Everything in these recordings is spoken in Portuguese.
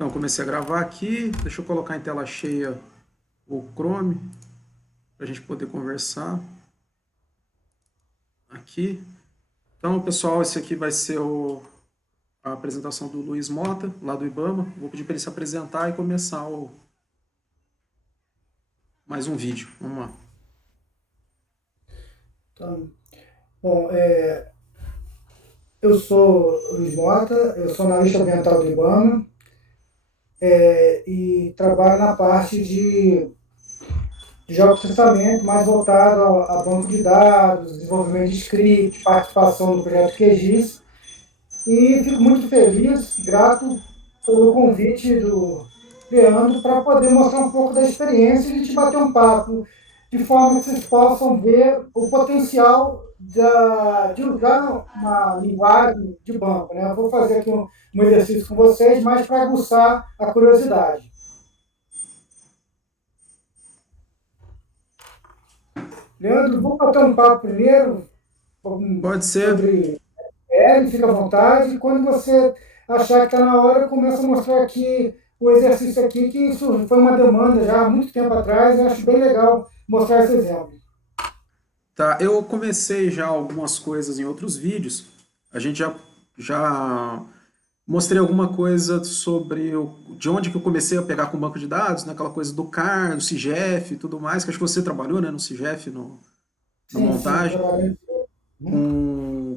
Então, eu comecei a gravar aqui. Deixa eu colocar em tela cheia o Chrome para a gente poder conversar aqui. Então, pessoal, esse aqui vai ser a apresentação do Luiz Mota, lá do IBAMA. Vou pedir para ele se apresentar e começar mais um vídeo. Vamos lá. Então, bom, eu sou Luiz Mota, eu sou analista ambiental do IBAMA, e trabalho na parte de geoprocessamento, mais voltado a banco de dados, desenvolvimento de script, participação no projeto QGIS, e fico muito feliz e grato pelo convite do Leandro para poder mostrar um pouco da experiência e te bater um papo, de forma que vocês possam ver o potencial de usar uma linguagem de banco. Né? Eu vou fazer aqui um exercício com vocês, mas para aguçar a curiosidade. Leandro, vamos bater um papo primeiro Pode ser. sobre fica à vontade. Quando você achar que está na hora, começa a mostrar aqui o exercício aqui, que isso foi uma demanda já há muito tempo atrás, e acho bem legal mostrar esse exemplo. Tá, eu comecei já algumas coisas em outros vídeos. A gente já mostrei alguma coisa sobre de onde que eu comecei a pegar com o banco de dados, né? Aquela coisa do CAR, do CIGEF e tudo mais, que acho que você trabalhou, né, no CIGEF, na Sim, sim, montagem, trabalhando.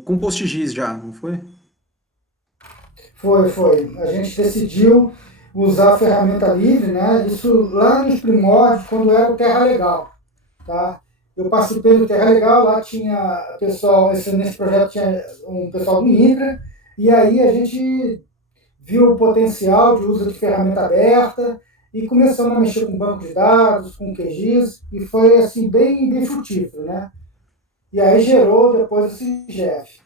com PostGIS já, não foi? Foi, foi. A gente decidiu usar a ferramenta livre, né? Isso lá nos primórdios, quando era o Terra Legal, tá? Eu participei do Terra Legal, lá tinha pessoal, nesse projeto tinha um pessoal do INCRA, e aí a gente viu o potencial de uso de ferramenta aberta e começamos a mexer com banco de dados, com QGIS, e foi assim bem frutífero, né? E aí gerou depois o CIGEF.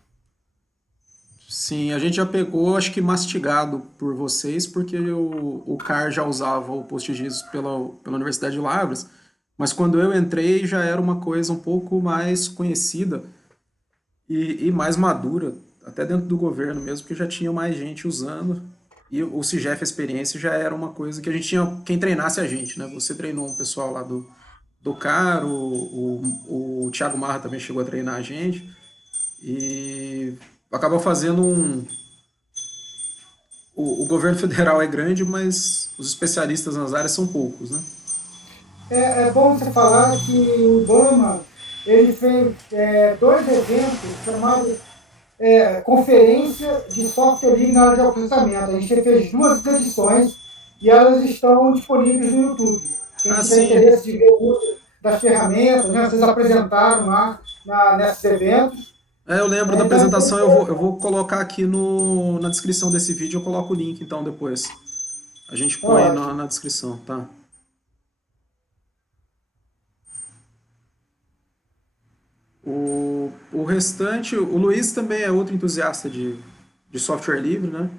Sim, a gente já pegou, acho que mastigado por vocês, porque o CAR já usava o PostGIS pela Universidade de Lavras, mas quando eu entrei já era uma coisa um pouco mais conhecida e mais madura, até dentro do governo mesmo, porque já tinha mais gente usando. E o CIGEF Experiência já era uma coisa que a gente tinha quem treinasse a gente, né? Você treinou um pessoal lá do CAR, o Thiago Marra também chegou a treinar a gente. E acaba fazendo o governo federal é grande, mas os especialistas nas áreas são poucos, né? É bom você falar que o Obama ele fez dois eventos chamados Conferência de Software Livre na área de processamento. A gente fez duas edições e elas estão disponíveis no YouTube. Quem Ah, tiver sim. interesse de ver o uso das ferramentas, né, vocês apresentaram lá nesses eventos. É, eu lembro da Então é bem apresentação, eu interessante. vou colocar aqui na descrição desse vídeo, eu coloco o link então depois. A gente põe Ótimo. na descrição, tá? O restante, o Luiz também é outro entusiasta de software livre, né?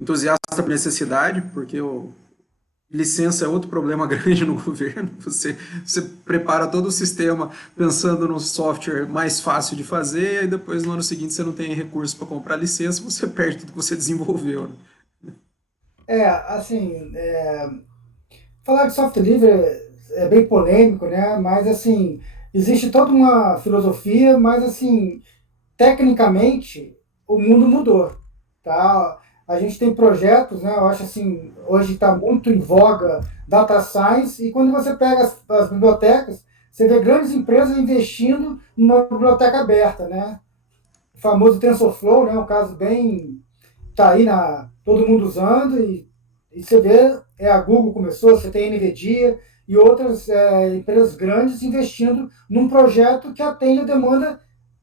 Entusiasta por necessidade, porque licença é outro problema grande no governo. Você prepara todo o sistema pensando no software mais fácil de fazer, e aí depois no ano seguinte você não tem recurso para comprar licença, você perde tudo que você desenvolveu, né? Assim, falar de software livre é bem polêmico, né? Mas assim, existe toda uma filosofia, mas assim, tecnicamente o mundo mudou, tá? A gente tem projetos, né? Eu acho assim, hoje está muito em voga data science, e quando você pega as bibliotecas, você vê grandes empresas investindo numa biblioteca aberta, né? O famoso TensorFlow, né? Um caso bem tá aí todo mundo usando, e você vê, a Google começou, você tem a NVIDIA e outras empresas grandes investindo num projeto que atende a demanda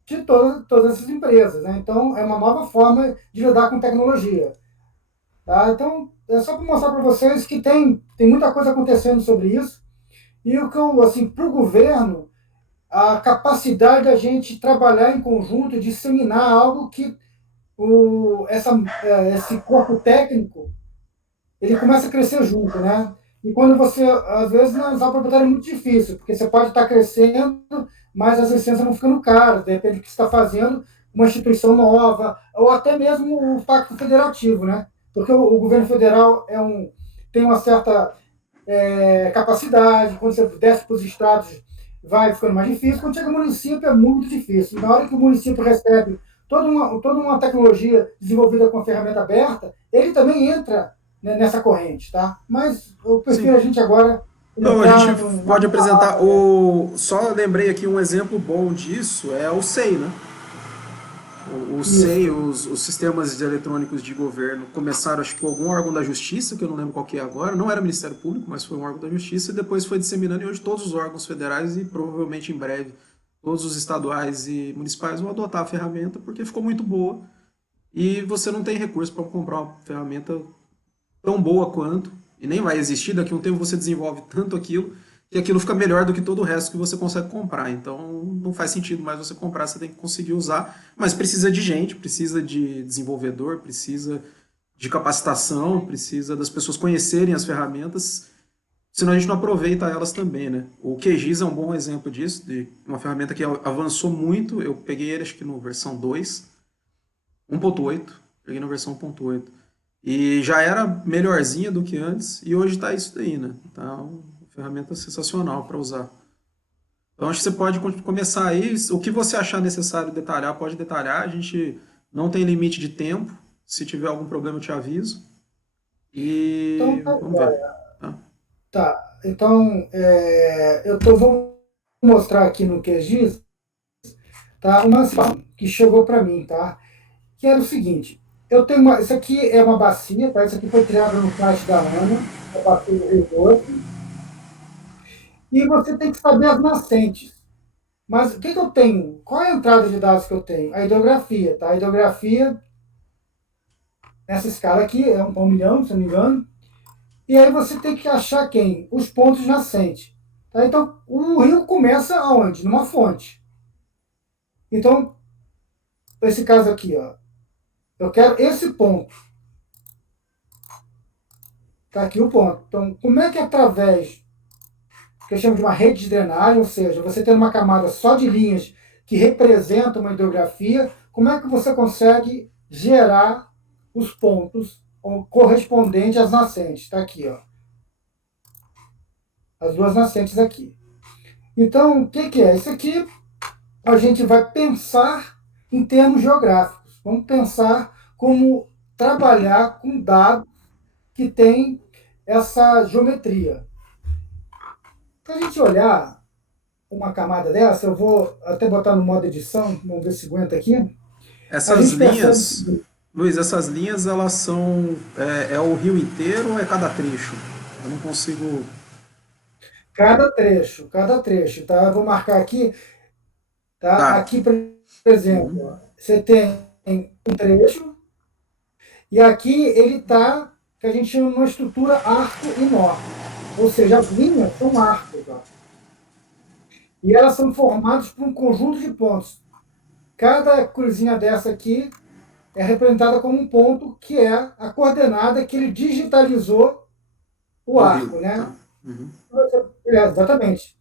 de todas essas empresas. Né? Então, é uma nova forma de lidar com tecnologia. Tá? Então, é só para mostrar para vocês que tem muita coisa acontecendo sobre isso. E o que eu, assim, para o governo, a capacidade da gente trabalhar em conjunto e disseminar algo que esse corpo técnico ele começa a crescer junto, né? E quando você, às vezes, na usar proprietária é muito difícil, porque você pode estar crescendo, mas as licenças não ficando caras, depende do que você está fazendo, uma instituição nova, ou até mesmo o pacto federativo, né? Porque o governo federal tem uma certa capacidade, quando você desce para os estados vai ficando mais difícil, quando chega no município é muito difícil. E na hora que o município recebe toda uma tecnologia desenvolvida com a ferramenta aberta, ele também entra, né, nessa corrente, tá? Mas eu prefiro a Sim. gente agora Não, a gente entrar na pode apresentar palavra, né? o. Só lembrei aqui um exemplo bom disso, é o SEI, né? O SEI, Isso. os sistemas eletrônicos de governo, começaram, acho que com algum órgão da justiça, que eu não lembro qual que é agora, não era Ministério Público, mas foi um órgão da justiça, e depois foi disseminando, e hoje todos os órgãos federais e provavelmente em breve todos os estaduais e municipais vão adotar a ferramenta, porque ficou muito boa, e você não tem recurso para comprar uma ferramenta tão boa quanto, e nem vai existir, daqui a um tempo você desenvolve tanto aquilo, que aquilo fica melhor do que todo o resto que você consegue comprar. Então não faz sentido mais você comprar, você tem que conseguir usar, mas precisa de gente, precisa de desenvolvedor, precisa de capacitação, precisa das pessoas conhecerem as ferramentas, senão a gente não aproveita elas também, né? O QGIS é um bom exemplo disso, de uma ferramenta que avançou muito, eu peguei ele acho que no versão 2, 1.8, peguei na versão 1.8. E já era melhorzinha do que antes, e hoje está isso daí, né? Tá uma ferramenta sensacional para usar. Então acho que você pode começar aí. O que você achar necessário detalhar, pode detalhar. A gente não tem limite de tempo. Se tiver algum problema, eu te aviso. Então, E tá, vamos ver. Tá? tá. Então, vou mostrar aqui no QGIS, tá, uma situação que chegou para mim, tá? Que era o seguinte, isso aqui é uma bacia, tá? Isso aqui foi criado no site da ANA, a bacia do Rio Doce, e você tem que saber as nascentes. Mas o que eu tenho? Qual é a entrada de dados que eu tenho? A hidrografia, tá? A hidrografia, nessa escala aqui, é 1 milhão, se não me engano. E aí você tem que achar quem? Os pontos nascentes. Tá? Então, o rio começa aonde? Numa fonte. Então, esse caso aqui, ó, eu quero esse ponto. Tá aqui o ponto. Então, como é que através, que eu chamo de uma rede de drenagem, ou seja, você tendo uma camada só de linhas que representam uma hidrografia, como é que você consegue gerar os pontos correspondentes às nascentes? Está aqui, ó, as duas nascentes aqui. Então, o que é? Isso aqui a gente vai pensar em termos geográficos. Vamos pensar como trabalhar com dados que têm essa geometria. Para a gente olhar uma camada dessa, eu vou até botar no modo edição, vamos ver se aguenta aqui. A Essas gente percebe o linhas, seguinte: Luiz, essas linhas elas são. É o rio inteiro ou é cada trecho? Eu não consigo. cada trecho, tá? Eu vou marcar aqui, tá? Tá. Aqui, por exemplo, Uhum. ó, você tem um trecho e aqui ele está, que a gente chama de uma estrutura arco e nó. Ou seja, as linhas são arcos, ó. E elas são formadas por um conjunto de pontos. Cada cruzinha dessa aqui é representada como um ponto, que é a coordenada que ele digitalizou o Do rio. arco, né? Tá. Uhum. Exatamente.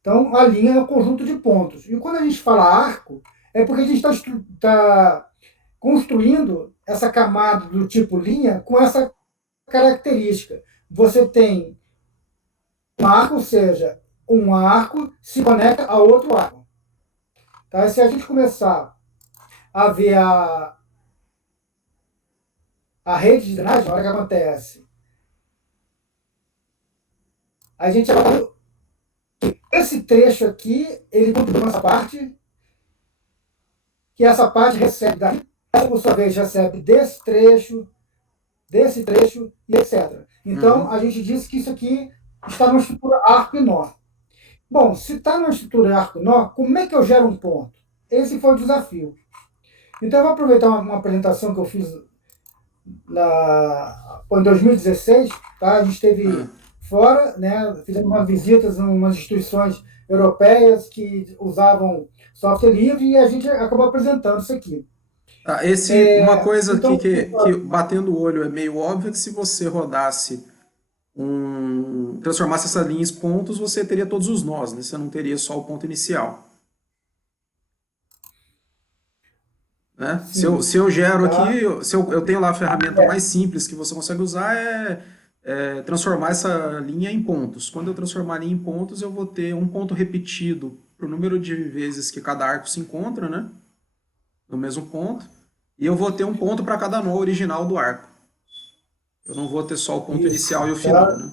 Então, a linha é um conjunto de pontos. E quando a gente fala arco, é porque a gente está construindo essa camada do tipo linha com essa característica. Você tem um arco, ou seja, um arco se conecta a outro arco. Tá? E se a gente começar a ver a rede de drenagem, olha o que acontece. A gente esse trecho aqui, ele contribui essa parte, que essa parte recebe daqui, por sua vez recebe desse trecho e etc. Então, Uhum. a gente disse que isso aqui está numa estrutura arco e nó. Bom, se está numa estrutura arco e nó, como é que eu gero um ponto? Esse foi o desafio. Então, eu vou aproveitar uma apresentação que eu fiz em 2016, tá? A gente Ah. esteve fora, né? Fizemos umas visitas em umas instituições europeias que usavam software livre e a gente acabou apresentando isso aqui. Tá, uma coisa aqui Então, que batendo o olho é meio óbvio que se você rodasse transformasse essa linha em pontos, você teria todos os nós, né? Você não teria só o ponto inicial. né? Sim. Se eu gero Tá? aqui, se eu tenho lá a ferramenta mais simples que você consegue usar é transformar essa linha em pontos. Quando eu transformar a linha em pontos, eu vou ter um ponto repetido para o número de vezes que cada arco se encontra, né? No mesmo ponto. E eu vou ter um ponto para cada nó original do arco. Eu não vou ter só o ponto inicial Isso. e o final, Tá? né?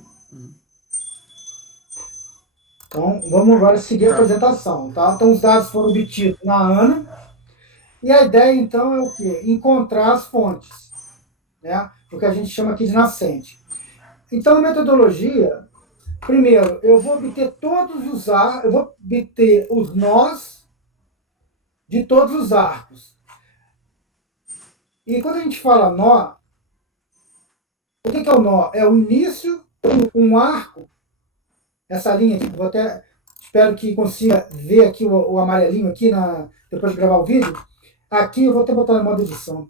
Então, vamos agora seguir a Tá. apresentação. Tá? Então, os dados foram obtidos na ANA. E a ideia, então, é o quê? Encontrar as fontes, né? O que a gente chama aqui de nascente. Então, a metodologia, primeiro, eu vou obter eu vou obter os nós de todos os arcos. E quando a gente fala nó, o que é o nó? É o início, um arco, essa linha aqui, vou até, espero que consiga ver aqui o amarelinho aqui, depois de gravar o vídeo. Aqui, eu vou até botar no modo edição.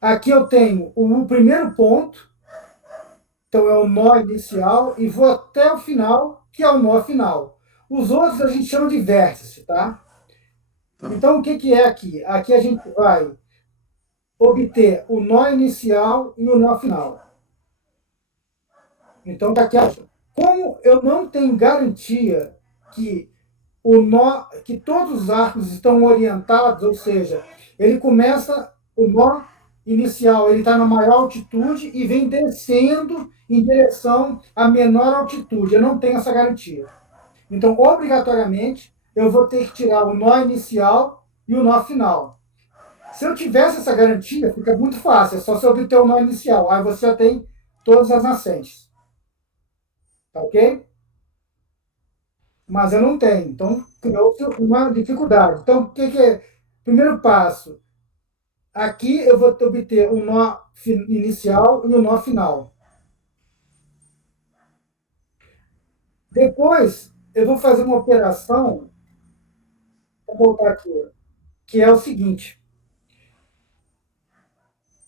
Aqui eu tenho o primeiro ponto, então é o nó inicial, e vou até o final, que é o nó final. Os outros a gente chama de vértice, tá? Tá. Então, o que é aqui? Aqui a gente vai obter o nó inicial e o nó final. Então, tá aqui, como eu não tenho garantia que que todos os arcos estão orientados, ou seja, ele começa o nó inicial, ele está na maior altitude e vem descendo em direção à menor altitude. Eu não tenho essa garantia. Então, obrigatoriamente, eu vou ter que tirar o nó inicial e o nó final. Se eu tivesse essa garantia, fica muito fácil, é só você obter o nó inicial. Aí você já tem todas as nascentes. Tá ok? Mas eu não tenho. Então, criou-se uma dificuldade. Então, o que é? Primeiro passo. Aqui eu vou obter o nó inicial e o nó final. Depois, eu vou fazer uma operação, vou voltar aqui, que é o seguinte.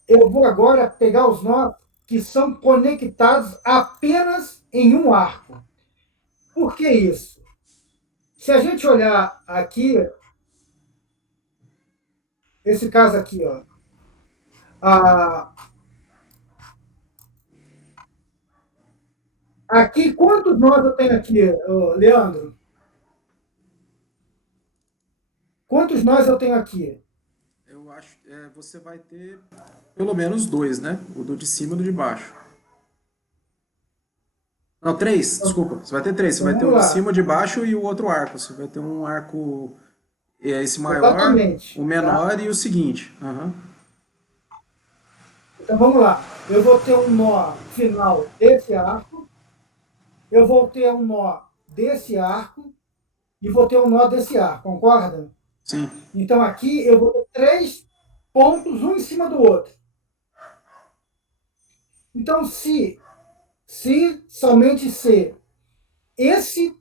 Eu vou agora pegar os nós que são conectados apenas em um arco. Por que isso? Se a gente olhar aqui, esse caso aqui, ó, a, aqui, quantos nós eu tenho aqui, Leandro? Quantos nós eu tenho aqui? Eu acho que você vai ter pelo menos dois, né? O do de cima e o do de baixo. Não, três, Então, desculpa. Você vai ter três. Você então vai ter vamos o de lá. cima, o de baixo e o outro arco. Você vai ter um arco, esse maior, o Exatamente. Tá? menor e o seguinte. Aham. Então vamos lá. Eu vou ter um nó final desse arco, eu vou ter um nó desse arco e vou ter um nó desse arco, concorda? Sim. Então aqui eu vou ter três pontos, um em cima do outro. Então, somente se esse,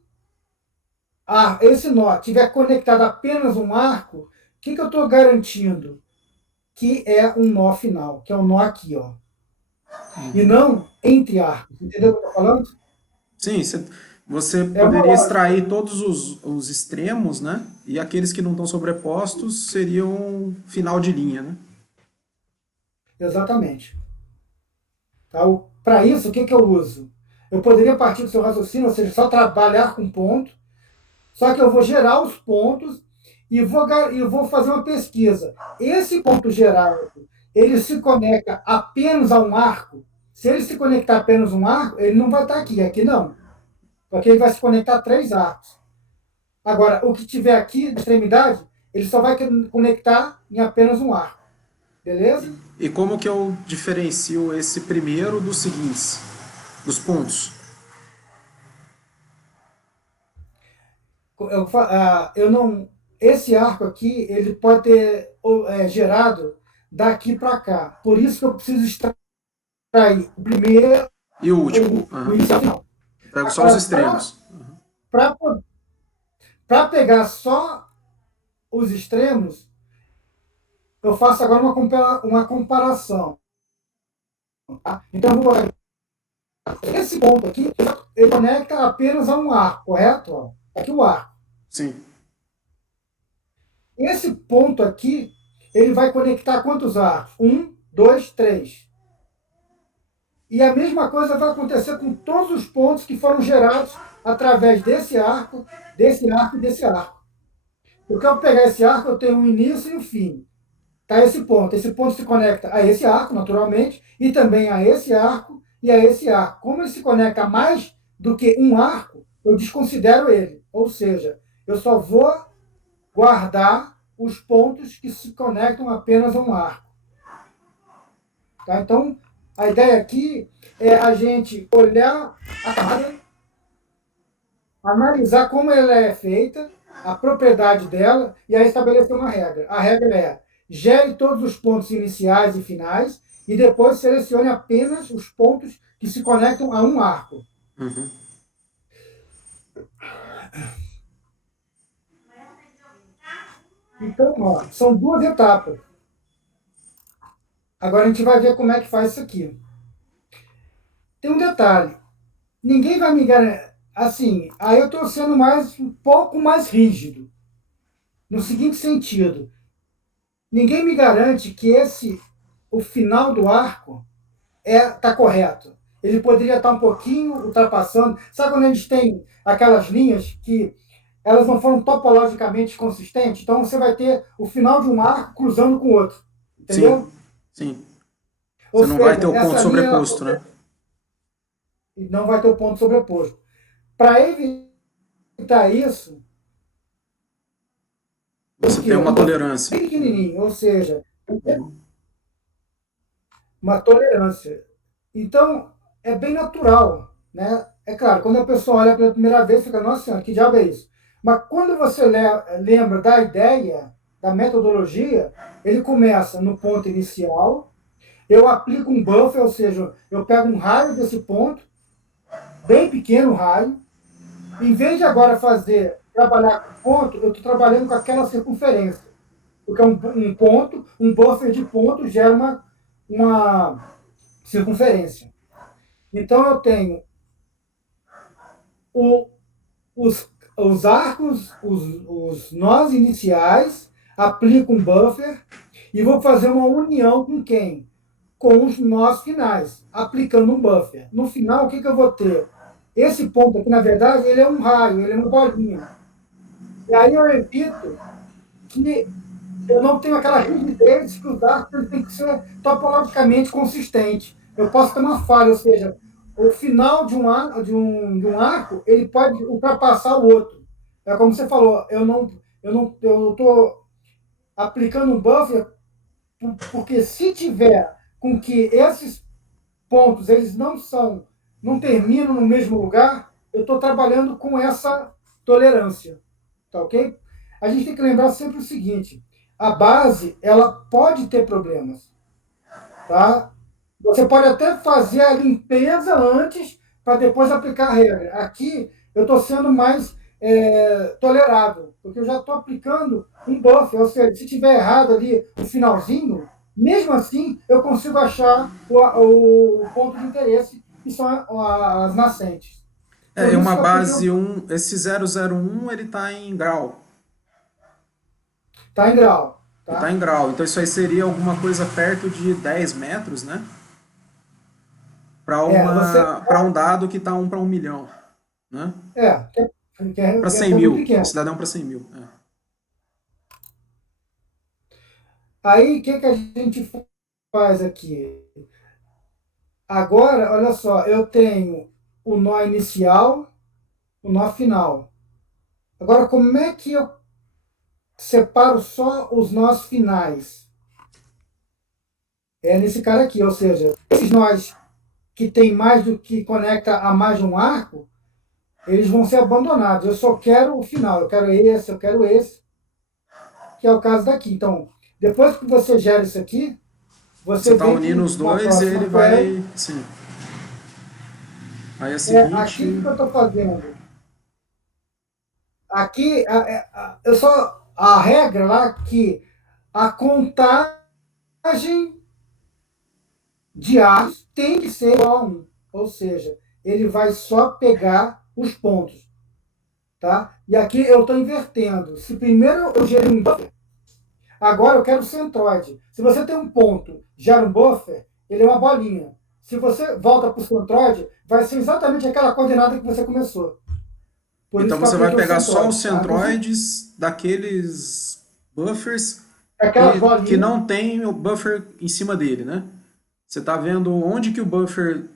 esse nó tiver conectado a apenas um arco, o que eu estou garantindo? Que é um nó final, que é um nó aqui, ó. E não entre arcos. Entendeu o que eu estou falando? Sim, você É uma poderia lógica. extrair todos os extremos, né? E aqueles que não estão sobrepostos seriam final de linha, né? Exatamente. Tá? Para isso, o que eu uso? Eu poderia partir do seu raciocínio, ou seja, só trabalhar com ponto, só que eu vou gerar os pontos e vou fazer uma pesquisa. Esse ponto gerado, ele se conecta apenas a um arco? Se ele se conectar apenas a um arco, ele não vai estar aqui. Aqui não. Porque ele vai se conectar a três arcos. Agora, o que tiver aqui, na extremidade, ele só vai conectar em apenas um arco. Beleza? E como que eu diferencio esse primeiro dos seguintes, dos pontos? Eu não. Esse arco aqui, ele pode ter gerado daqui para cá. Por isso que eu preciso extrair o primeiro, E o último? o Aham. inicial e o final. Pego só os Agora, extremos. para pegar só os extremos, eu faço agora uma comparação. Tá? Então, eu vou esse ponto aqui, ele conecta apenas a um arco, correto? Ó, aqui o arco. Sim. Esse ponto aqui, ele vai conectar quantos arcos? Um, dois, três. E a mesma coisa vai acontecer com todos os pontos que foram gerados através desse arco, desse arco e desse arco. Porque ao pegar esse arco, eu tenho um início e um fim. Tá esse ponto. Esse ponto se conecta a esse arco, naturalmente, e também a esse arco e a esse arco. Como ele se conecta a mais do que um arco, eu desconsidero ele. Ou seja, eu só vou guardar os pontos que se conectam apenas a um arco. Tá? Então, a ideia aqui é a gente olhar a camada, analisar como ela é feita, a propriedade dela, e aí estabelecer uma regra. A regra é: gere todos os pontos iniciais e finais, e depois selecione apenas os pontos que se conectam a um arco. Uhum. Então, ó, são duas etapas. Agora a gente vai ver como é que faz isso aqui. Tem um detalhe. Ninguém vai me garantir. Assim, aí eu estou sendo um pouco mais rígido. No seguinte sentido, ninguém me garante que o final do arco tá correto. Ele poderia estar um pouquinho ultrapassando. Sabe quando a gente tem aquelas linhas que elas não foram topologicamente consistentes? Então você vai ter o final de um arco cruzando com o outro. Sim, Entendeu? sim. Ou Você não vai seja, ter o ponto essa linha sobreposto, né? não vai ter o ponto sobreposto. Para evitar isso, Você porque tem uma um tolerância. bem pequenininho, ou seja, Uhum. uma tolerância. Então, é bem natural, né? É claro, quando a pessoa olha pela primeira vez, fica, nossa senhora, que diabo é isso? Mas quando você lembra da ideia, da metodologia, ele começa no ponto inicial, eu aplico um buffer, ou seja, eu pego um raio desse ponto, bem pequeno raio, em vez de agora trabalhar com ponto, eu estou trabalhando com aquela circunferência. Porque um ponto, um buffer de ponto gera uma circunferência. Então eu tenho o, os arcos, os nós iniciais, aplico um buffer e vou fazer uma união com quem? Com os nós finais, aplicando um buffer. No final, o que eu vou ter? Esse ponto aqui, na verdade, ele é um raio, ele é uma bolinha. E aí eu evito que eu não tenho aquela rigidez que os arcos têm que ser topologicamente consistente. Eu posso ter uma falha, ou seja, o final de um arco ele pode ultrapassar o outro. É como você falou, eu estou aplicando um buffer porque se tiver com que esses pontos eles não terminam no mesmo lugar, eu estou trabalhando com essa tolerância, tá ok? A gente tem que lembrar sempre o seguinte: a base ela pode ter problemas, tá? Você pode até fazer a limpeza antes para depois aplicar a regra. Aqui eu estou sendo mais tolerável, porque eu já estou aplicando um buffer, ou seja, se tiver errado ali o finalzinho, mesmo assim eu consigo achar o ponto de interesse, que são as nascentes. Por É isso uma que eu apliquei base esse 001 ele tá em grau. tá em grau, Ele tá tá? em grau. Então isso aí seria alguma coisa perto de 10 metros, né? Você Para um dado que tá 1 para 1 milhão, né? é, Para que 100 é muito mil. pequeno. Esse dado é 1 para 100 mil. É. Aí, o que a gente faz aqui? Agora, olha só, eu tenho o nó inicial, o nó final. Agora, como é que eu separo só os nós finais? É nesse cara aqui, ou seja, esses nós que tem mais do que conecta a mais de um arco, eles vão ser abandonados. Eu só quero o final, eu quero esse, que é o caso daqui. Então, depois que você gera isso aqui, Você você tá vem para unindo os uma dois e ele próxima query. vai. Sim. Aí a Aqui o seguinte. que eu estou fazendo? Aqui, eu só a regra lá que a contagem de atos tem que ser igual a 1. Ou seja, ele vai só pegar os pontos. Tá? E aqui eu estou invertendo. Se primeiro eu gerei um buffer, Agora eu quero o centroide. Se você tem um ponto, gera um buffer, ele é uma bolinha. Se você volta para o centroide, vai ser exatamente aquela coordenada que você começou. Por Então isso que eu você vai apliquei o pegar só os centroide, tá? Então, centroides daqueles buffers aquelas que bolinhas, não tem o buffer em cima dele, né? Você está vendo onde que o buffer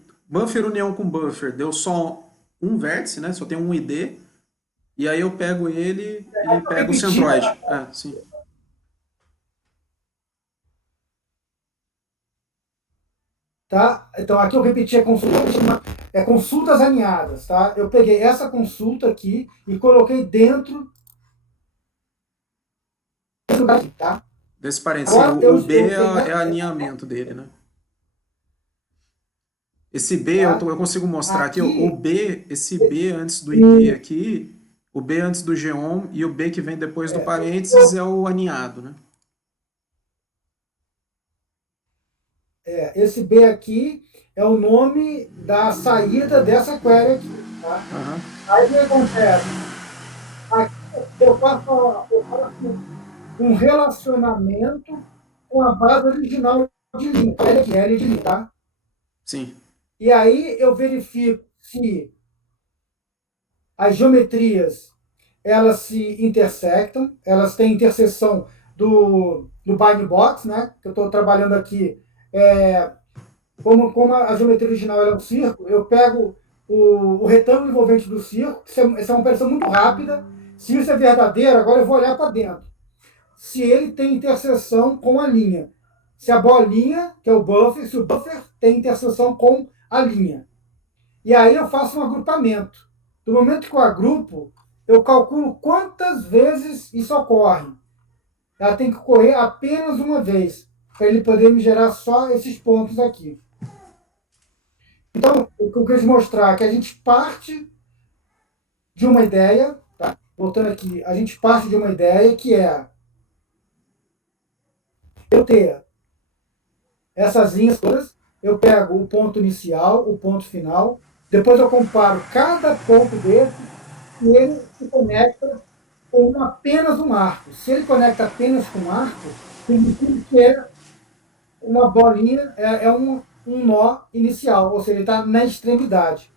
união com buffer, deu só um vértice, né? Só tem um ID, e aí eu pego ele e eu pego o repeti, centroide. É, sim. tá? Então aqui eu repeti a consulta, é consultas alinhadas, tá? Eu peguei essa consulta aqui e coloquei dentro daqui, tá? Desse parênteses, sim, Agora o B eu peguei, é alinhamento dele, né? Esse B tá? eu consigo mostrar aqui, ó, o Aqui, B, esse B antes do IP aqui, o B antes do geom e o B que vem depois do parênteses é o aninhado, né? esse B aqui é o nome da saída dessa query aqui, tá? Aham. Aí o que acontece? Aqui eu faço um relacionamento com a base original de linha, que é L de linha, tá? Sim. E aí eu verifico se as geometrias elas se intersectam, elas têm interseção do bind box, né? Que eu estou trabalhando aqui, é, como a geometria original é um círculo, eu pego o retângulo envolvente do círculo, essa é uma operação muito rápida. Se isso é verdadeiro, agora eu vou olhar para dentro. Se ele tem interseção com a linha. Se a bolinha, que é o buffer, se o buffer tem interseção com a linha. E aí eu faço um agrupamento. Do momento que eu agrupo, eu calculo quantas vezes isso ocorre. Ela tem que ocorrer apenas uma vez, para ele poder me gerar só esses pontos aqui. Então, o que eu quis mostrar é que a gente parte de uma ideia, tá? Voltando aqui, a gente parte de uma ideia que é eu ter essas linhas todas, eu pego o ponto inicial, o ponto final, depois eu comparo cada ponto desse e ele se conecta com apenas um arco. Se ele conecta apenas com um arco, significa que é uma bolinha, um nó inicial, ou seja, ele está na extremidade.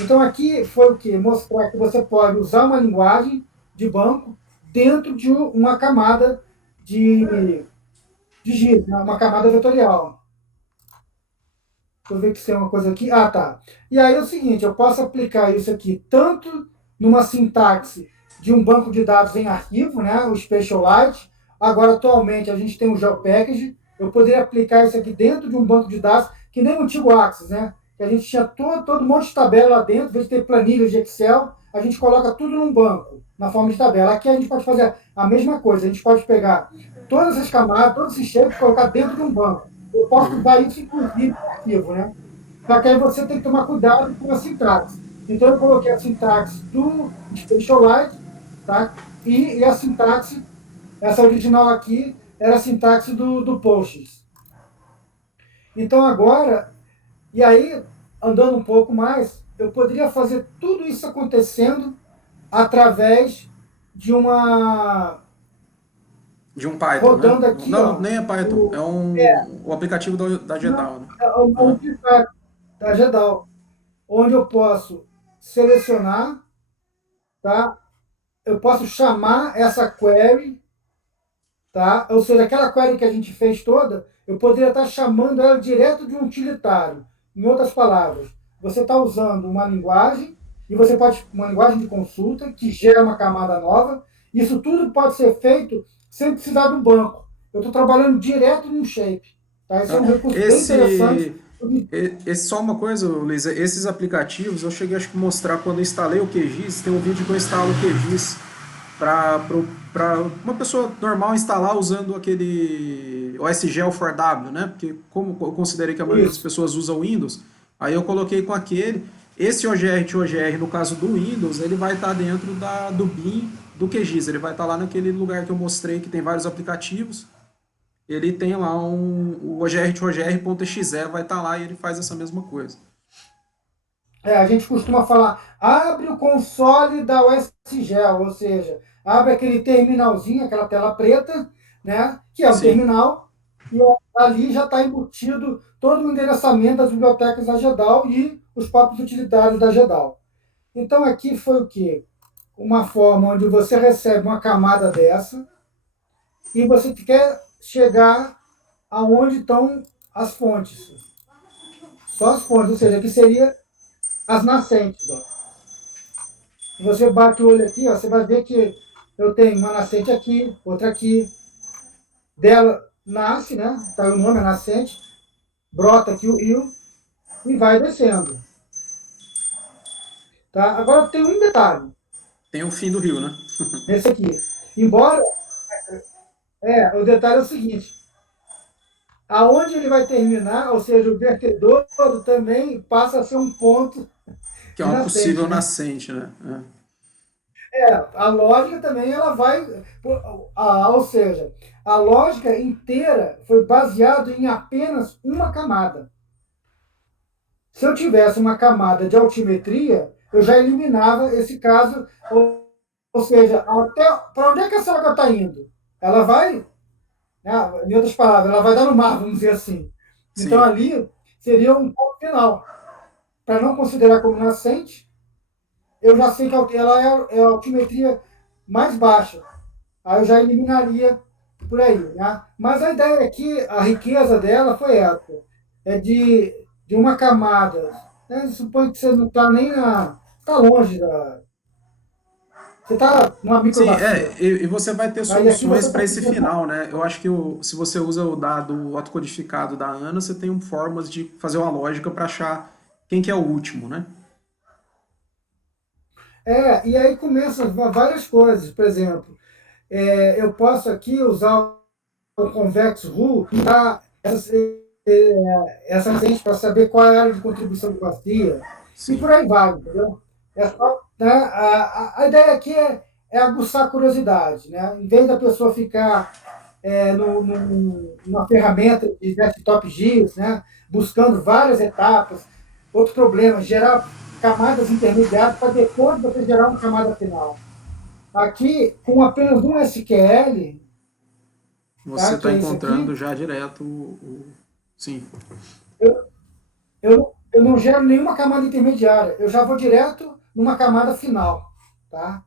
Então aqui foi o que? Mostrar que você pode usar uma linguagem de banco dentro de uma camada de giz, né? Uma camada vetorial. Deixa eu ver que tem uma coisa aqui. Ah, tá. E aí é o seguinte, eu posso aplicar isso aqui tanto numa sintaxe de um banco de dados em arquivo, né, o Specialite. Agora, atualmente, a gente tem o GeoPackage. Eu poderia aplicar isso aqui dentro de um banco de dados, que nem o antigo Access, né? Que a gente tinha todo um monte de tabela lá dentro, em vez de ter planilhas de Excel, a gente coloca tudo num banco, na forma de tabela. Aqui a gente pode fazer a mesma coisa. A gente pode pegar todas as camadas, todos esses shapes, e colocar dentro de um banco. Eu posso Uhum. usar isso, inclusive, arquivo, né? Só que aí você tem que tomar cuidado com a sintaxe. Então eu coloquei a sintaxe do Specialite, tá? E a sintaxe, essa original aqui, era a sintaxe do Postgres. Então agora, e aí, andando um pouco mais, eu poderia fazer tudo isso acontecendo através de uma. De um Python, né? Rodando aqui, Não, ó. nem é Python, O, é o aplicativo da não, Gedal, né? o Aham. da Gedal, onde eu posso selecionar, tá? Eu posso chamar essa query, tá? Ou seja, aquela query que a gente fez toda, eu poderia estar chamando ela direto de um utilitário. Em outras palavras, você está usando uma linguagem e você pode uma linguagem de consulta que gera uma camada nova. Isso tudo pode ser feito sem precisar do banco. Eu estou trabalhando direto num shape, tá? Esse é um recurso bem interessante. Só uma coisa, Luiz, esses aplicativos eu cheguei acho que mostrar quando eu instalei o QGIS, tem um vídeo que eu instalo o QGIS para uma pessoa normal instalar usando aquele OSGel 4W, né? Porque como eu considerei que a maioria das Isso. pessoas usa o Windows, aí eu coloquei com aquele. Esse OGR to OGR, no caso do Windows, ele vai estar dentro do BIM do QGIS, ele vai estar lá naquele lugar que eu mostrei que tem vários aplicativos. Ele tem lá o OGR to OGR.exe, vai estar lá e ele faz essa mesma coisa. A gente costuma falar, abre o console da USGel, ou seja, abre aquele terminalzinho, aquela tela preta, né? Que é um Sim. terminal, e ali já está embutido todo o endereçamento das bibliotecas da GEDAL e os próprios utilitários da GEDAL. Então aqui foi o quê? Uma forma onde você recebe uma camada dessa e você quer chegar aonde estão as fontes. Só as fontes, ou seja, que seria as nascentes. Ó. Se você bate o olho aqui, ó, você vai ver que eu tenho uma nascente aqui, outra aqui. Dela nasce, né? Tá o nome, é nascente, brota aqui o rio e vai descendo. Tá? Agora tem um detalhe Tem o fim do rio, né? nesse aqui. Embora, o detalhe é o seguinte: aonde ele vai terminar, ou seja, o vertedouro também passa a ser um ponto Que é de uma nascente, possível né? nascente, né? A lógica também ela vai, ou seja, a lógica inteira foi baseada em apenas uma camada. Se eu tivesse uma camada de altimetria, eu já eliminava esse caso, ou seja, até para onde é que essa água está indo? Ela vai, né, em outras palavras, ela vai dar no mar, vamos dizer assim. Então Sim. ali seria um ponto final. Para não considerar como nascente, eu já sei que ela é a altimetria mais baixa. Aí eu já eliminaria por aí, né? Mas a ideia é que a riqueza dela foi essa, de uma camada. Né? Suponho que você não está nem na. Está longe da. Você está numa Sim, microbacia. e você vai ter Tá? E aqui soluções você para está esse pedindo. final, né? Eu acho que se você usa o dado autocodificado da ANA, você tem formas de fazer uma lógica para achar quem que é o último, né? E aí começam várias coisas. Por exemplo, eu posso aqui usar o Convex Rule para essa gente para saber qual é a área de contribuição de bacia e Sim. por aí vai, entendeu? É só, né, a ideia aqui é aguçar a curiosidade, né? Em vez da pessoa ficar numa ferramenta de desktop GIS, né? Buscando várias etapas. Outro problema, gerar camadas intermediárias para depois você gerar uma camada final. Aqui, com apenas um SQL, Você tá? Que está é esse encontrando aqui, já direto sim. eu não gero nenhuma camada intermediária, eu já vou direto numa camada final, tá?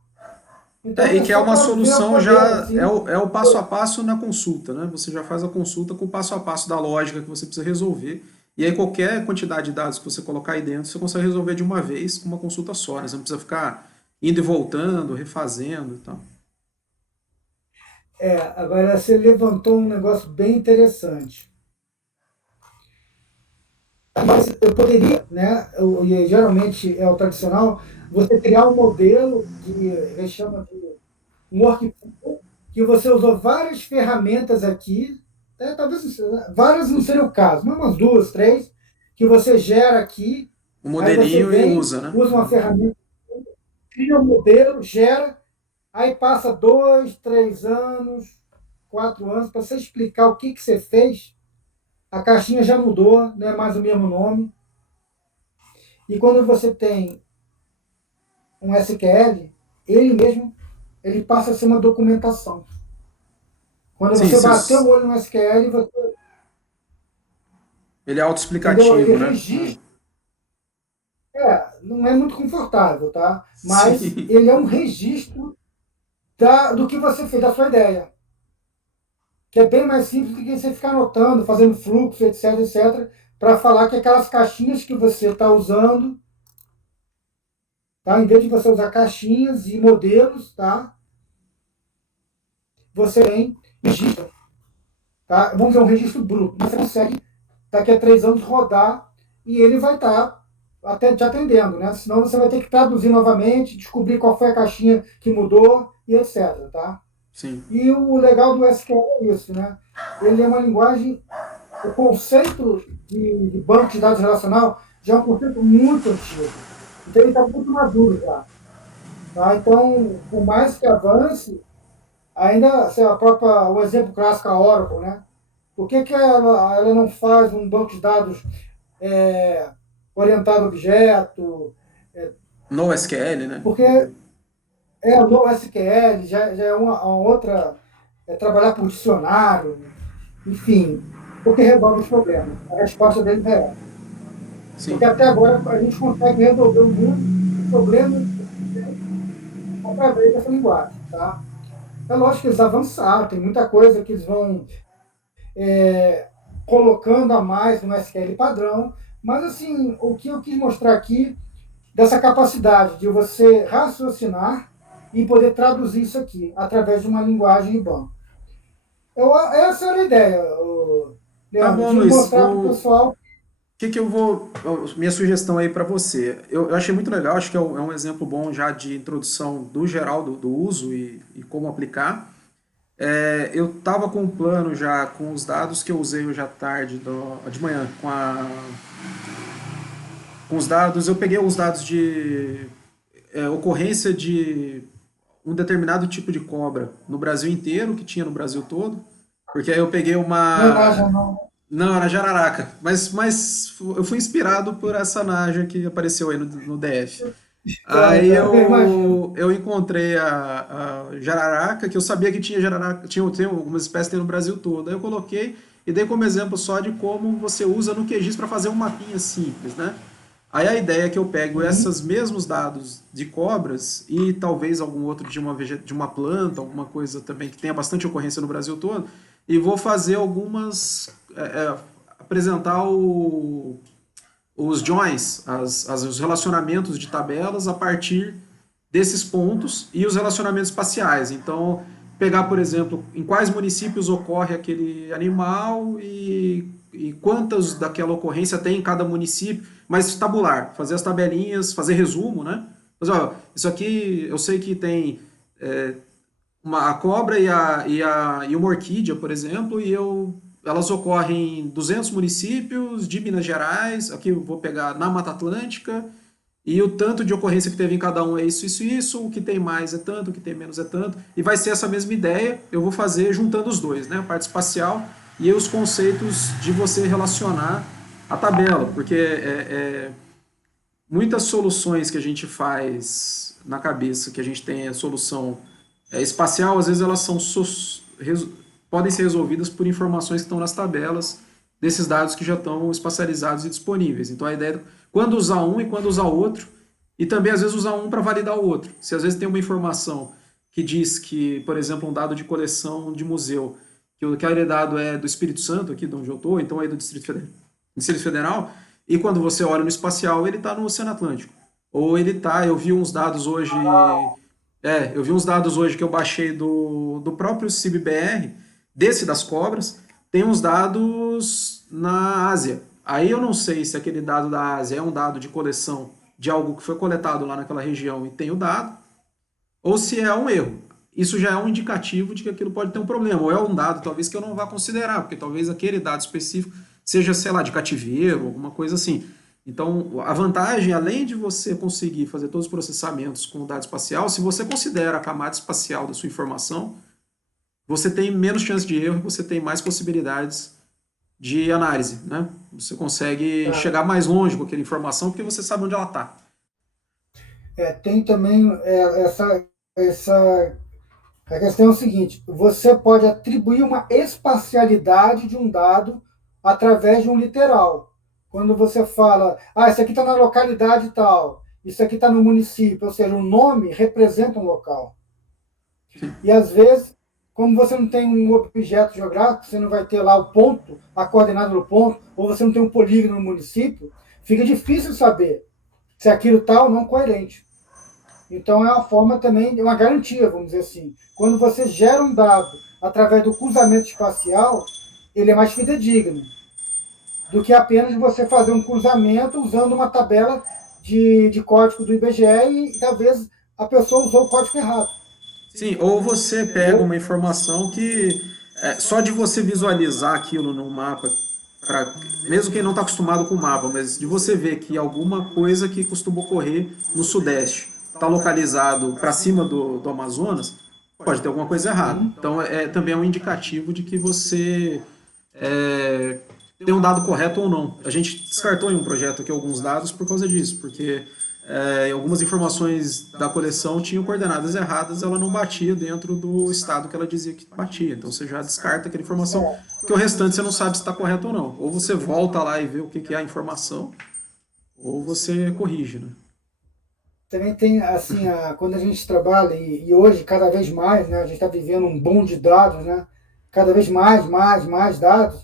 Então E é que é só uma para ver o solução poder, já, assim. é o passo a passo na consulta, né? Você já faz a consulta com o passo a passo da lógica que você precisa resolver. E aí qualquer quantidade de dados que você colocar aí dentro, você consegue resolver de uma vez com uma consulta só, né? Você não precisa ficar indo e voltando, refazendo e tal. Agora você levantou um negócio bem interessante. Mas eu poderia, né? E geralmente é o tradicional, você criar um modelo ele chama de um workflow, que você usou várias ferramentas aqui, talvez várias não seria o caso, mas umas duas, três, que você gera aqui, O aí você modelinho e vem, usa, né? usa uma ferramenta, cria um modelo, gera, aí passa 2, 3 anos, 4 anos, para você explicar o que você fez, a caixinha já mudou, não é mais o mesmo nome. E quando você tem um SQL, ele mesmo, ele passa a ser uma documentação. Quando Sim, você bateu seus, o olho no SQL, você, ele é entendeu? Ele autoexplicativo, né? registra. Não é muito confortável, tá? Mas Sim. ele é um registro do que você fez, da sua ideia. Que é bem mais simples do que você ficar anotando, fazendo fluxo, etc, etc, para falar que aquelas caixinhas que você está usando, tá? Em vez de você usar caixinhas e modelos, tá? Você tem registro, tá? Vamos dizer, um registro bruto. Você consegue, daqui a 3 anos, rodar e ele vai estar até te atendendo, né? Senão você vai ter que traduzir novamente, descobrir qual foi a caixinha que mudou e etc, tá? Sim. E o legal do SQL é isso, né? Ele é uma linguagem, o conceito de banco de dados relacional já é um conceito muito antigo. Então ele está muito maduro já. Tá? Então, por mais que avance, ainda, sei lá, o exemplo clássico, a Oracle, né? Por que ela não faz um banco de dados é, orientado a objeto? É, NoSQL, né? porque o NoSQL já é uma outra. trabalhar por dicionário, enfim, porque resolve os problemas. A resposta deles é essa. Sim. Porque até agora a gente consegue resolver o mundo, os problemas através dessa linguagem, tá? É lógico que eles avançaram, tem muita coisa que eles vão colocando a mais no SQL padrão, mas assim, o que eu quis mostrar aqui, dessa capacidade de você raciocinar e poder traduzir isso aqui através de uma linguagem em banco. Essa era a ideia, Tá Leandro, bom, de Luiz. mostrar para o pessoal. Que eu vou. Minha sugestão aí para você. Eu achei muito legal, acho que é um exemplo bom já de introdução do geral do uso e como aplicar. Eu estava com um plano já com os dados que eu usei hoje à tarde, de manhã, com os dados. Eu peguei os dados de ocorrência de um determinado tipo de cobra no Brasil inteiro, que tinha no Brasil todo. Porque aí eu peguei Não é uma. Naja, não. Não, era jararaca. Mas eu fui inspirado por essa naja que apareceu aí no DF. Tá, Aí tá, eu imagino. eu encontrei a jararaca, que eu sabia que tinha jararaca, tem algumas espécies que tem no Brasil todo. Aí eu coloquei e dei como exemplo só de como você usa no QGIS para fazer um mapinha simples, né? Aí a ideia é que eu pego Uhum. esses mesmos dados de cobras e talvez algum outro de uma planta, alguma coisa também que tenha bastante ocorrência no Brasil todo, e vou fazer algumas. Apresentar os joins, os relacionamentos de tabelas a partir desses pontos e os relacionamentos espaciais. Então, pegar, por exemplo, em quais municípios ocorre aquele animal e quantas daquela ocorrência tem em cada município, mas tabular, fazer as tabelinhas, fazer resumo, né? Mas, ó, isso aqui eu sei que tem a cobra e uma orquídea, por exemplo, elas ocorrem em 200 municípios de Minas Gerais, aqui eu vou pegar na Mata Atlântica, e o tanto de ocorrência que teve em cada um é isso, isso, isso, o que tem mais é tanto, o que tem menos é tanto, e vai ser essa mesma ideia, eu vou fazer juntando os dois, né? A parte espacial e os conceitos de você relacionar a tabela, porque muitas soluções que a gente faz na cabeça, que a gente tem a solução espacial, às vezes elas podem ser resolvidas por informações que estão nas tabelas desses dados que já estão espacializados e disponíveis. Então a ideia é quando usar um e quando usar outro, e também às vezes usar um para validar o outro. Se às vezes tem uma informação que diz que, por exemplo, um dado de coleção de museu, que aquele dado é do Espírito Santo, aqui de onde eu estou, então é do Distrito Federal, e quando você olha no espacial, ele está no Oceano Atlântico. Ou ele está, eu vi uns dados hoje que eu baixei do próprio CIBBR, desse das cobras, tem uns dados na Ásia. Aí eu não sei se aquele dado da Ásia é um dado de coleção de algo que foi coletado lá naquela região e tem o dado, ou se é um erro. Isso já é um indicativo de que aquilo pode ter um problema, ou é um dado talvez que eu não vá considerar, porque talvez aquele dado específico seja, sei lá, de cativeiro, alguma coisa assim. Então, a vantagem, além de você conseguir fazer todos os processamentos com o dado espacial, se você considera a camada espacial da sua informação, você tem menos chance de erro e você tem mais possibilidades de análise, né? Você consegue Tá. chegar mais longe com aquela informação porque você sabe onde ela está. Tem também essa. A questão é o seguinte: você pode atribuir uma espacialidade de um dado através de um literal. Quando você fala, isso aqui está na localidade tal, isso aqui está no município, ou seja, o nome representa um local. E às vezes, como você não tem um objeto geográfico, você não vai ter lá o ponto, a coordenada do ponto, ou você não tem um polígono no município, fica difícil saber se aquilo está ou não coerente. Então é uma forma também, é uma garantia, vamos dizer assim. Quando você gera um dado através do cruzamento espacial, ele é mais fidedigno do que apenas você fazer um cruzamento usando uma tabela de código do IBGE e talvez a pessoa usou o código errado. Sim, ou você pega uma informação que só de você visualizar aquilo no mapa, mesmo quem não está acostumado com o mapa, mas de você ver que alguma coisa que costuma ocorrer no Sudeste está localizado para cima do Amazonas, pode ter alguma coisa errada. Uhum. Então também é um indicativo de que você tem um dado correto ou não. A gente descartou em um projeto aqui alguns dados por causa disso, porque algumas informações da coleção tinham coordenadas erradas, ela não batia dentro do estado que ela dizia que batia. Então você já descarta aquela informação, porque o restante você não sabe se está correto ou não. Ou você volta lá e vê o que que é a informação, ou você corrige, né? Também tem, assim, quando a gente trabalha, e hoje cada vez mais, né, a gente está vivendo um boom de dados, né, cada vez mais dados,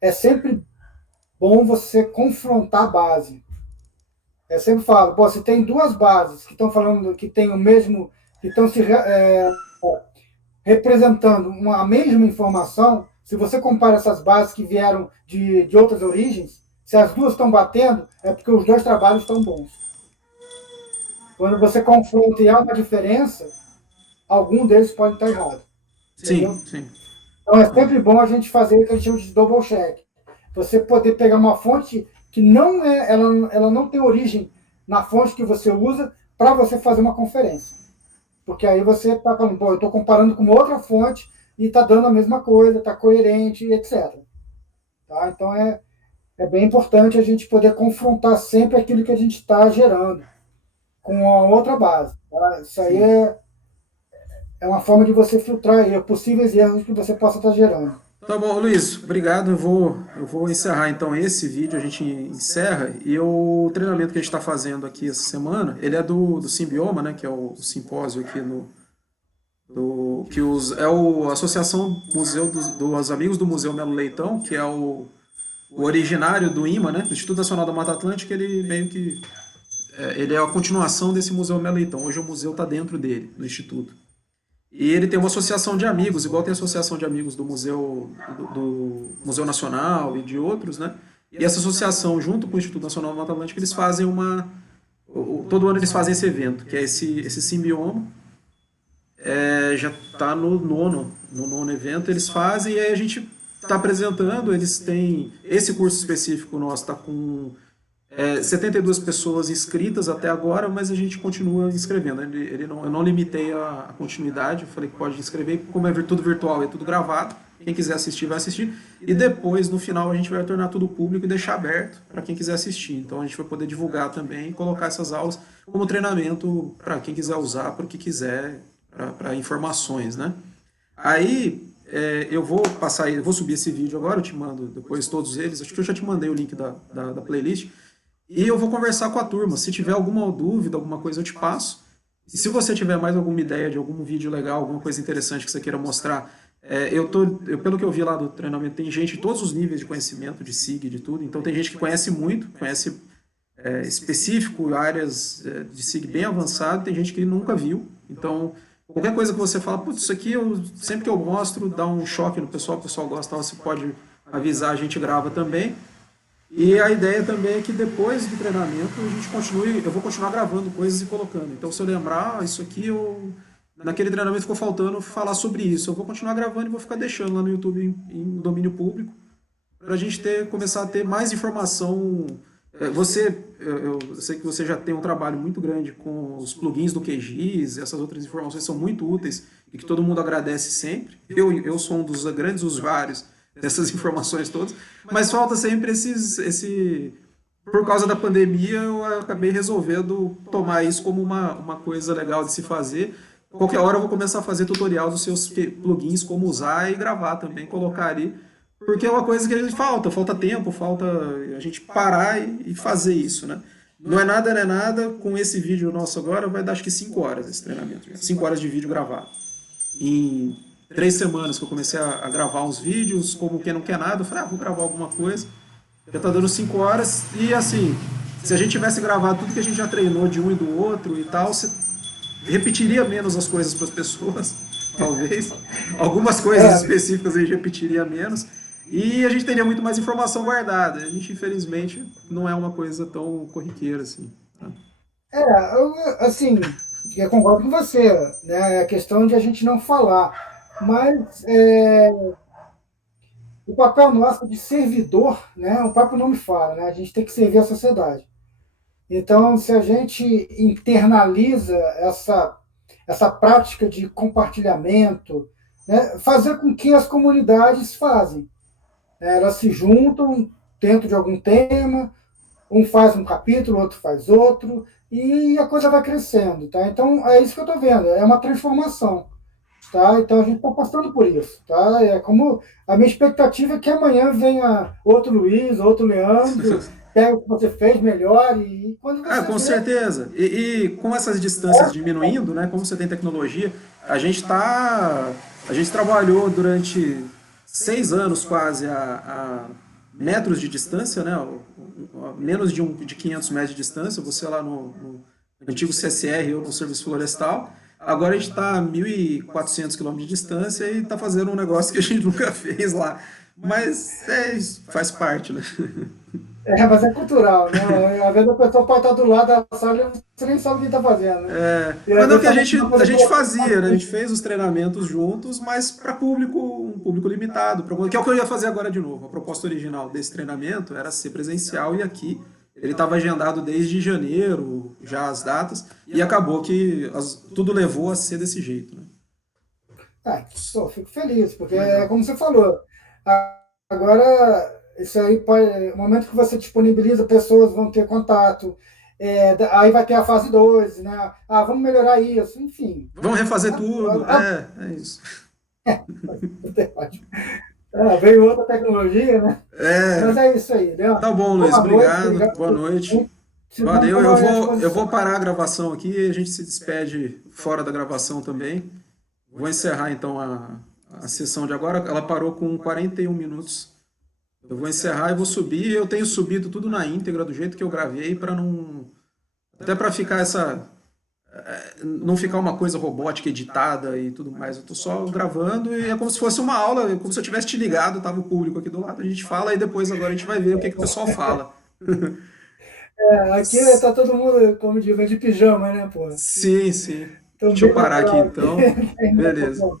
é sempre bom você confrontar a base. Eu sempre falo, pô, se tem duas bases que estão falando que tem o mesmo, que estão representando a mesma informação, se você compara essas bases que vieram de outras origens, se as duas estão batendo, é porque os dois trabalhos estão bons. Quando você confronta e há uma diferença, algum deles pode estar errado. Sim, Entendeu? sim. Então é sempre bom a gente fazer o que a gente chama de double check. Você poder pegar uma fonte que não é, ela não tem origem na fonte que você usa para você fazer uma conferência. Porque aí você está falando, pô, eu estou comparando com outra fonte e está dando a mesma coisa, está coerente, etc. Tá? Então é bem importante a gente poder confrontar sempre aquilo que a gente está gerando com a outra base. Tá? Isso aí Sim. é uma forma de você filtrar aí, possíveis erros que você possa estar gerando. Tá bom, Luiz, obrigado. Eu vou encerrar então esse vídeo, a gente encerra. E o treinamento que a gente está fazendo aqui essa semana, ele é do Simbioma, né? Que é o simpósio aqui que a Associação Museu dos Amigos do Museu Melo Leitão, que é o originário do IMA, né? Do Instituto Nacional da Mata Atlântica, ele meio que ele é a continuação desse Museu Melo Leitão. Hoje o museu está dentro dele, do Instituto. E ele tem uma associação de amigos, igual tem a associação de amigos do Museu Nacional e de outros, né? E essa associação, junto com o Instituto Nacional do Mata Atlântica, eles fazem todo ano eles fazem esse evento, que é esse simbioma. Já está no nono evento, eles fazem, e aí a gente está apresentando, eles têm. Esse curso específico nosso está com 72 pessoas inscritas até agora, mas a gente continua inscrevendo. Eu não limitei a continuidade, eu falei que pode inscrever, como é tudo virtual e é tudo gravado, quem quiser assistir vai assistir, e depois, no final, a gente vai tornar tudo público e deixar aberto para quem quiser assistir. Então a gente vai poder divulgar também e colocar essas aulas como treinamento para quem quiser usar, para o que quiser, para informações, né? Aí eu vou passar, eu vou subir esse vídeo agora, eu te mando depois todos eles, acho que eu já te mandei o link da playlist, e eu vou conversar com a turma. Se tiver alguma dúvida, alguma coisa, eu te passo. E se você tiver mais alguma ideia de algum vídeo legal, alguma coisa interessante que você queira mostrar, pelo que eu vi lá do treinamento, tem gente de todos os níveis de conhecimento, de SIG, de tudo. Então tem gente que conhece muito, conhece específico, áreas de SIG bem avançado, tem gente que nunca viu. Então, qualquer coisa que você fala, putz, isso aqui sempre que eu mostro, dá um choque no pessoal, o pessoal gosta, você pode avisar, a gente grava também. E a ideia também é que depois do treinamento a gente eu vou continuar gravando coisas e colocando. Então se eu lembrar, isso aqui naquele treinamento ficou faltando falar sobre isso. Eu vou continuar gravando e vou ficar deixando lá no YouTube em domínio público para a gente começar a ter mais informação. Eu sei que você já tem um trabalho muito grande com os plugins do QGIS, essas outras informações são muito úteis e que todo mundo agradece sempre. Eu sou um dos grandes usuários dessas informações todas, mas falta sempre por causa da pandemia, eu acabei resolvendo tomar isso como uma coisa legal de se fazer. Qualquer hora eu vou começar a fazer tutorial dos seus plugins, como usar e gravar também, colocar ali, porque é uma coisa que falta tempo, falta a gente parar e fazer isso, né? Não é nada, com esse vídeo nosso agora vai dar acho que 5 horas esse treinamento, 5 horas de vídeo gravado. Em 3 semanas que eu comecei a gravar uns vídeos, como quem não quer nada, eu falei, vou gravar alguma coisa. Já tá dando 5 horas e assim, se a gente tivesse gravado tudo que a gente já treinou de um e do outro e tal, você repetiria menos as coisas para as pessoas, talvez. Algumas coisas É, específicas a gente repetiria menos. E a gente teria muito mais informação guardada. A gente, infelizmente, não é uma coisa tão corriqueira assim. Tá? assim, eu concordo com você, né? É a questão de a gente não falar. Mas o papel nosso de servidor, né? O próprio nome fala, né? A gente tem que servir a sociedade. Então, se a gente internaliza essa prática de compartilhamento, né? Fazer com que as comunidades fazem. Né? Elas se juntam dentro de algum tema, Um faz um capítulo, outro faz outro, e a coisa vai crescendo, tá? Então, é isso que eu estou vendo, é uma transformação, tá? Então, a gente está passando por isso, tá? É como a minha expectativa é que amanhã venha outro Luiz, outro Leandro, pega o que você fez melhor, e quando Ah, você com vê, certeza. E com essas distâncias diminuindo, né? Como você tem tecnologia, a gente tá, a gente trabalhou durante 6 anos quase a metros de distância, né? Menos de 500 metros de distância. Você lá no antigo CSR ou no Serviço Florestal. Agora a gente está a 1.400 quilômetros de distância e está fazendo um negócio que a gente nunca fez lá. Mas é isso, faz parte, né? mas é cultural, né? Às vezes a pessoa pode estar do lado da sala e você nem sabe o que está fazendo, né? E Mas às não vezes que está fazendo uma a coisa gente boa. fazia, né? A gente fez os treinamentos juntos, mas para público, um público limitado, que é o que eu ia fazer agora de novo. A proposta original desse treinamento era ser presencial e aqui ele estava agendado desde janeiro, já as datas, e acabou que tudo levou a ser desse jeito, né? Ah, pô, fico feliz, porque é Legal. como você falou. Agora, isso aí pode, no momento que você disponibiliza, pessoas vão ter contato. Aí vai ter a fase 2, né? Ah, vamos melhorar isso, enfim. Vamos refazer A- tudo. a- É isso. Veio outra tecnologia, né? Mas É, é isso aí, Leandro. tá bom, Luiz. Boa noite, Obrigado. obrigado Boa pelo noite. tempo. Precisamos Valeu. estar Eu à vou, eu disposição. vou parar a gravação aqui e a gente se despede fora da gravação também. Vou encerrar então a sessão de agora. Ela parou com 41 minutos. Eu vou encerrar e vou subir. Eu tenho subido tudo na íntegra, do jeito que eu gravei, para não. Até para ficar essa. Não ficar uma coisa robótica, editada e tudo mais. Eu tô só gravando e é como se fosse uma aula, como se eu tivesse te ligado, tava o público aqui do lado, a gente fala e depois agora a gente vai ver o que, que o pessoal fala. Aqui tá todo mundo, como digo, de pijama, né, pô? Sim, sim. Estão Deixa eu bem parar aqui lembrado. então. Beleza.